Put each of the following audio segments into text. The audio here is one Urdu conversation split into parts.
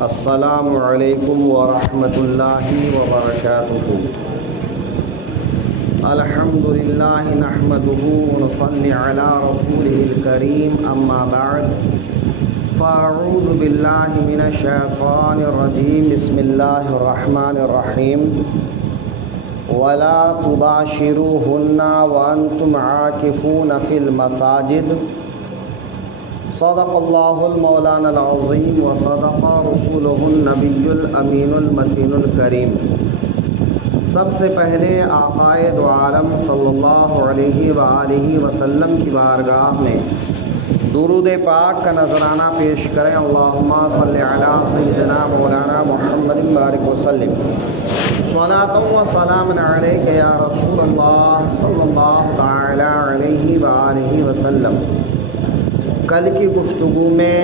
السلام علیکم ورحمۃ اللہ وبرکاتہ۔ الحمد للہ نحمده ونصلی علی رسوله الکریم، اما بعد فاعوذ باللہ من الشیطان الرجیم، بسم اللہ الرحمن الرحیم۔ ولا تباشروهن وانتم عاکفون فی المساجد، صدق اللہ المولانا العظیم وصدق رسولہ النبی الامین المتین الکریم۔ سب سے پہلے آقائے دو عالم صلی اللہ علیہ وآلہ وسلم کی بارگاہ میں درود پاک کا نذرانہ پیش کریں۔ اللہم صلی علی سیدنا مولانا محمد بارک وسلم، صلاۃ و سلام علیک یا رسول اللہ صلی اللہ تعالی علیہ وآلہ وسلم۔ کل کی گفتگو میں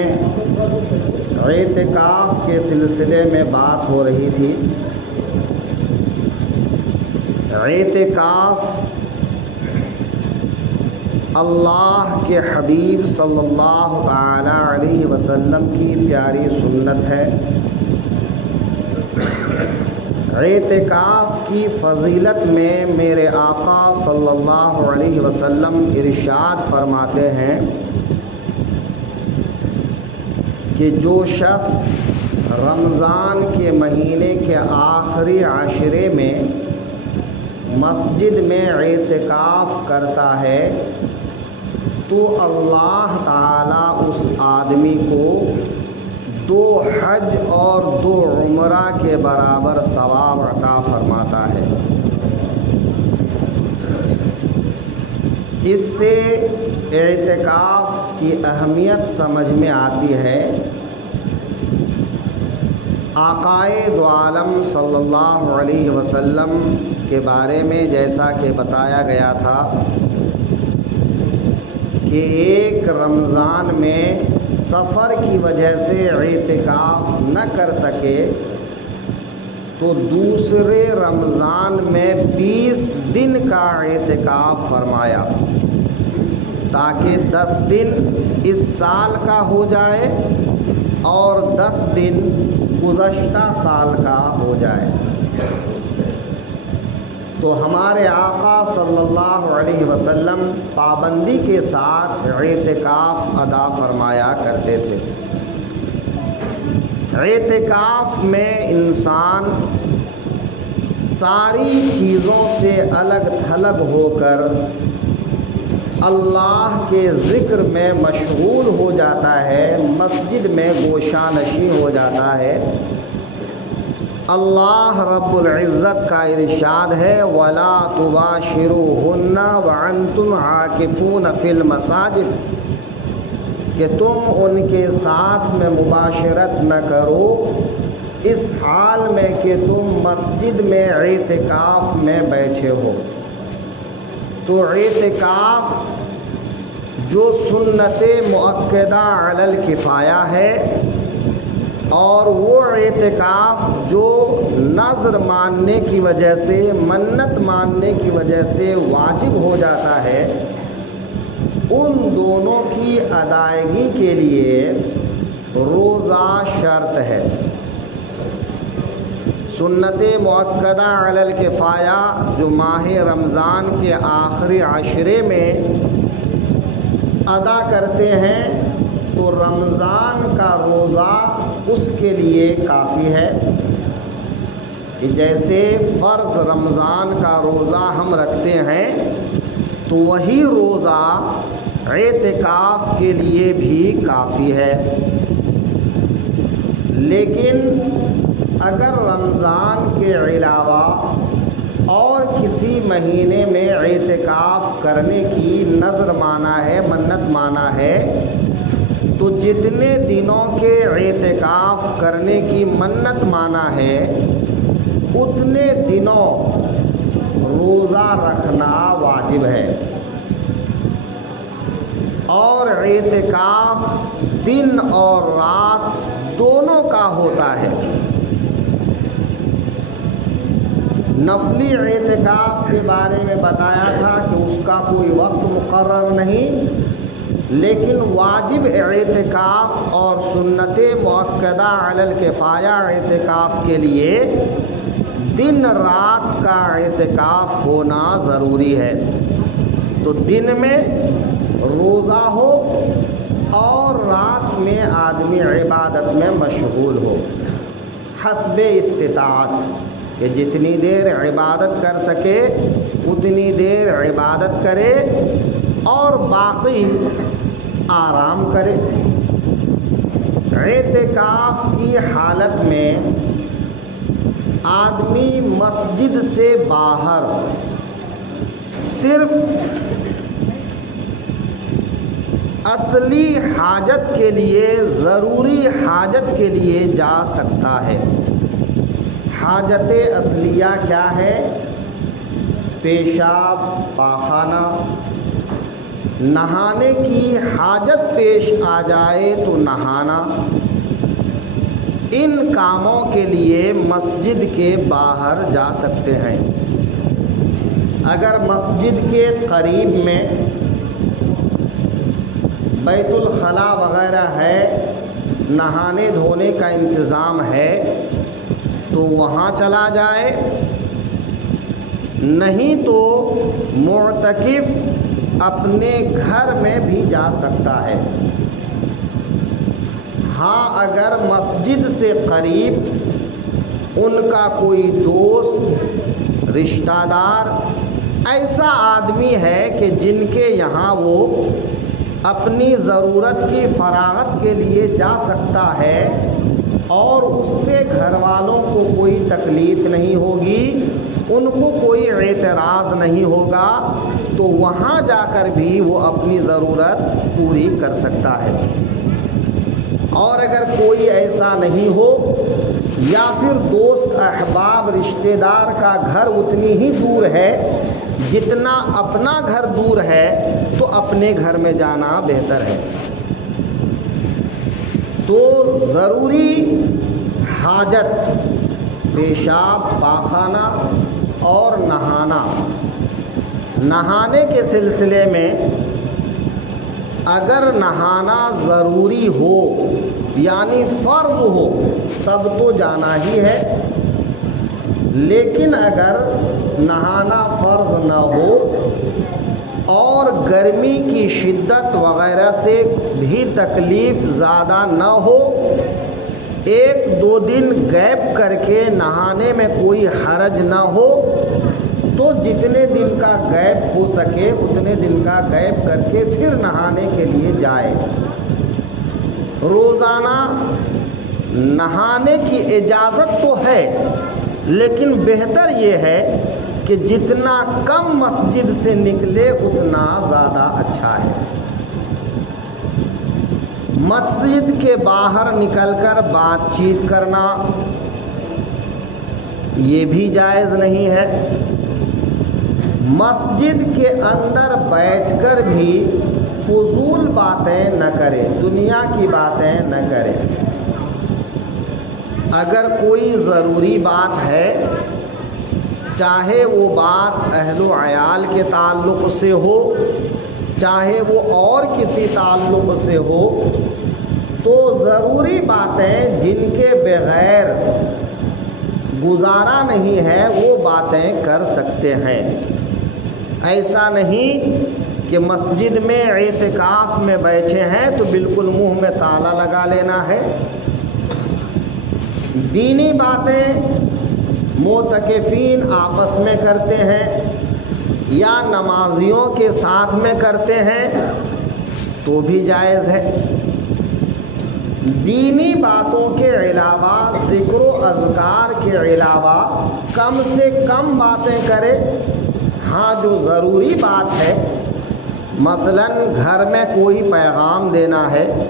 اعتکاف کے سلسلے میں بات ہو رہی تھی۔ اعتکاف اللہ کے حبیب صلی اللہ تعالی علیہ وسلم کی پیاری سنت ہے۔ اعتکاف کی فضیلت میں میرے آقا صلی اللہ علیہ وسلم ارشاد فرماتے ہیں کہ جو شخص رمضان کے مہینے کے آخری عشرے میں مسجد میں اعتکاف کرتا ہے تو اللہ تعالیٰ اس آدمی کو 2 حج اور 2 عمرہ کے برابر ثواب عطا فرماتا ہے۔ اس سے اعتکاف کی اہمیت سمجھ میں آتی ہے۔ آقائے دو عالم صلی اللہ علیہ وسلم کے بارے میں جیسا کہ بتایا گیا تھا کہ ایک رمضان میں سفر کی وجہ سے اعتکاف نہ کر سکے تو دوسرے رمضان میں 20 دن کا اعتکاف فرمایا تاکہ 10 دن اس سال کا ہو جائے اور 10 دن گزشتہ سال کا ہو جائے۔ تو ہمارے آقا صلی اللہ علیہ وسلم پابندی کے ساتھ اعتکاف ادا فرمایا کرتے تھے۔ اعتکاف میں انسان ساری چیزوں سے الگ تھلگ ہو کر اللہ کے ذکر میں مشغول ہو جاتا ہے، مسجد میں گوشہ نشین ہو جاتا ہے۔ اللہ رب العزت کا ارشاد ہے وَلَا تُبَاشِرُوهُنَّ وَأَنْتُمْ عَاكِفُونَ فِي الْمَسَاجِدِ، کہ تم ان کے ساتھ میں مباشرت نہ کرو اس حال میں کہ تم مسجد میں اعتکاف میں بیٹھے ہو۔ تو اعتکاف جو سنت مؤکدہ علی الکفایہ ہے، اور وہ اعتکاف جو نذر ماننے کی وجہ سے، منت ماننے کی وجہ سے واجب ہو جاتا ہے، ان دونوں کی ادائیگی کے لیے روزہ شرط ہے۔ سنت مؤکدہ علی الکفایہ جو ماہ رمضان کے آخری عشرے میں ادا کرتے ہیں تو رمضان کا روزہ اس کے لیے کافی ہے۔ کہ جیسے فرض رمضان کا روزہ ہم رکھتے ہیں تو وہی روزہ اعتکاف کے لیے بھی کافی ہے۔ لیکن اگر رمضان کے علاوہ اور کسی مہینے میں اعتکاف کرنے کی نذر مانا ہے، منت مانا ہے، تو جتنے دنوں کے اعتکاف کرنے کی منت مانا ہے اتنے دنوں روزہ رکھنا واجب ہے۔ اور اعتکاف دن اور رات دونوں کا ہوتا ہے۔ نفلی اعتکاف کے بارے میں بتایا تھا کہ اس کا کوئی وقت مقرر نہیں، لیکن واجب اعتکاف اور سنت مؤکدہ علی الکفایہ اعتکاف کے لیے دن رات کا اعتکاف ہونا ضروری ہے۔ تو دن میں روزہ ہو اور رات میں آدمی عبادت میں مشغول ہو، حسب استطاعت، کہ جتنی دیر عبادت کر سکے اتنی دیر عبادت کرے اور باقی آرام کرے۔ اعتکاف کی حالت میں آدمی مسجد سے باہر صرف اصلی حاجت کے لیے، ضروری حاجت کے لیے جا سکتا ہے۔ حاجت اصلیہ کیا ہے؟ پیشاب، پاخانہ، نہانے کی حاجت پیش آ جائے تو نہانا، ان کاموں کے لیے مسجد کے باہر جا سکتے ہیں۔ اگر مسجد کے قریب میں بیت الخلاء وغیرہ ہے، نہانے دھونے کا انتظام ہے تو وہاں چلا جائے، نہیں تو معتکف اپنے گھر میں بھی جا سکتا ہے۔ ہاں اگر مسجد سے قریب ان کا کوئی دوست، رشتہ دار، ایسا آدمی ہے کہ جن کے یہاں وہ اپنی ضرورت کی فراغت کے لیے جا سکتا ہے اور اس سے گھر والوں کو کوئی تکلیف نہیں ہوگی، ان کو کوئی اعتراض نہیں ہوگا، تو وہاں جا کر بھی وہ اپنی ضرورت پوری کر سکتا ہے۔ اور اگر کوئی ایسا نہیں ہو یا پھر دوست احباب رشتہ دار کا گھر اتنی ہی دور ہے جتنا اپنا گھر دور ہے، تو اپنے گھر میں جانا بہتر ہے۔ تو ضروری حاجت، پیشاب، پاخانہ اور نہانا، نہانے کے سلسلے میں اگر نہانا ضروری ہو یعنی فرض ہو تب تو جانا ہی ہے، لیکن اگر نہانا فرض نہ ہو اور گرمی کی شدت وغیرہ سے بھی تکلیف زیادہ نہ ہو، ایک دو دن گیپ کر کے نہانے میں کوئی حرج نہ ہو، تو جتنے دن کا گیپ ہو سکے اتنے دن کا گیپ کر کے پھر نہانے کے لیے جائے۔ روزانہ نہانے کی اجازت تو ہے، لیکن بہتر یہ ہے کہ جتنا کم مسجد سے نکلے اتنا زیادہ اچھا ہے۔ مسجد کے باہر نکل کر بات چیت کرنا یہ بھی جائز نہیں ہے۔ مسجد کے اندر بیٹھ کر بھی فضول باتیں نہ کرے، دنیا کی باتیں نہ کرے۔ اگر کوئی ضروری بات ہے، چاہے وہ بات اہل و عیال کے تعلق سے ہو، چاہے وہ اور کسی تعلق سے ہو، تو ضروری باتیں جن کے بغیر گزارا نہیں ہے وہ باتیں کر سکتے ہیں۔ ایسا نہیں کہ مسجد میں اعتکاف میں بیٹھے ہیں تو بالکل منہ میں تالا لگا لینا ہے۔ دینی باتیں معتکفین آپس میں کرتے ہیں یا نمازیوں کے ساتھ میں کرتے ہیں تو بھی جائز ہے۔ دینی باتوں کے علاوہ، ذکر و اذکار کے علاوہ کم سے کم باتیں کرے۔ ہاں جو ضروری بات ہے، مثلاً گھر میں کوئی پیغام دینا ہے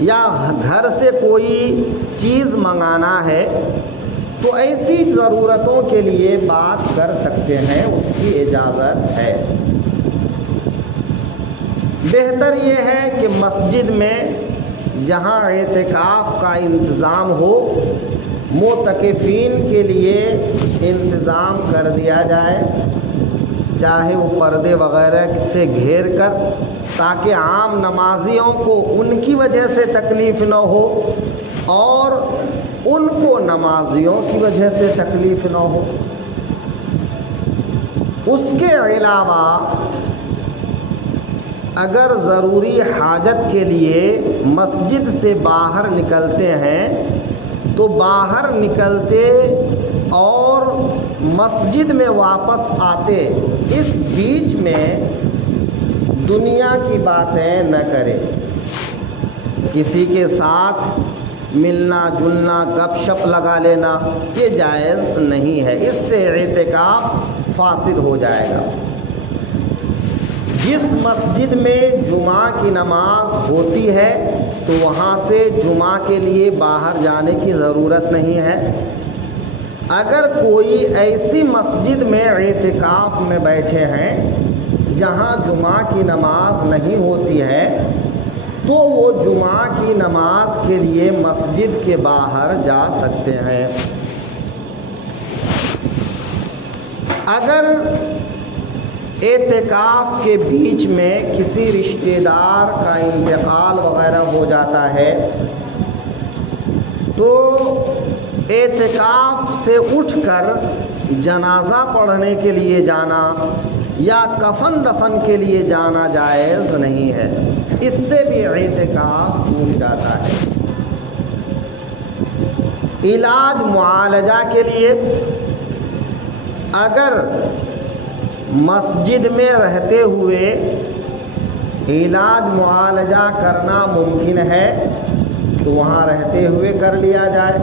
یا گھر سے کوئی چیز منگانا ہے، تو ایسی ضرورتوں کے لیے بات کر سکتے ہیں، اس کی اجازت ہے۔ بہتر یہ ہے کہ مسجد میں جہاں اعتکاف کا انتظام ہو، معتکفین کے لیے انتظام کر دیا جائے۔ چاہے وہ پردے وغیرہ سے گھیر کر، تاکہ عام نمازیوں کو ان کی وجہ سے تکلیف نہ ہو اور ان کو نمازیوں کی وجہ سے تکلیف نہ ہو۔ اس کے علاوہ اگر ضروری حاجت کے لیے مسجد سے باہر نکلتے ہیں تو باہر نکلتے اور مسجد میں واپس آتے اس بیچ میں دنیا کی باتیں نہ کرے، کسی کے ساتھ ملنا جلنا گپ شپ لگا لینا یہ جائز نہیں ہے، اس سے اعتکاف فاسد ہو جائے گا۔ جس مسجد میں جمعہ کی نماز ہوتی ہے تو وہاں سے جمعہ کے لیے باہر جانے کی ضرورت نہیں ہے۔ اگر کوئی ایسی مسجد میں اعتکاف میں بیٹھے ہیں جہاں جمعہ کی نماز نہیں ہوتی ہے تو وہ جمعہ کی نماز کے لیے مسجد کے باہر جا سکتے ہیں۔ اگر اعتکاف کے بیچ میں کسی رشتہ دار کا انتقال وغیرہ ہو جاتا ہے تو اعتکاف سے اٹھ کر جنازہ پڑھنے کے لیے جانا یا کفن دفن کے لیے جانا جائز نہیں ہے، اس سے بھی اعتکاف ٹوٹ جاتا ہے۔ علاج معالجہ کے لیے اگر مسجد میں رہتے ہوئے علاج معالجہ کرنا ممکن ہے تو وہاں رہتے ہوئے کر لیا جائے،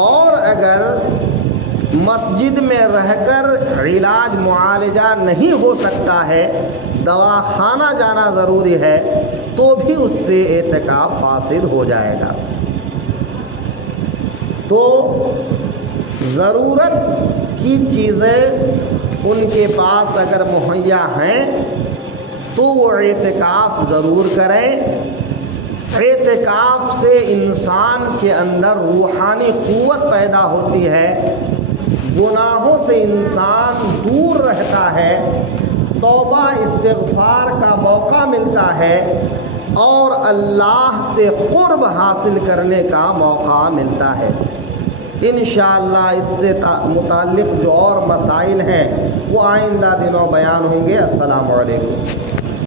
اور اگر مسجد میں رہ کر علاج معالجہ نہیں ہو سکتا ہے، دواخانہ جانا ضروری ہے، تو بھی اس سے اعتکاف فاسد ہو جائے گا۔ تو ضرورت کی چیزیں ان کے پاس اگر مہیا ہیں تو وہ اعتکاف ضرور کریں۔ اعتکاف سے انسان کے اندر روحانی قوت پیدا ہوتی ہے، گناہوں سے انسان دور رہتا ہے، توبہ استغفار کا موقع ملتا ہے اور اللہ سے قرب حاصل کرنے کا موقع ملتا ہے۔ انشاءاللہ اس سے متعلق جو اور مسائل ہیں وہ آئندہ دنوں بیان ہوں گے۔ السلام علیکم۔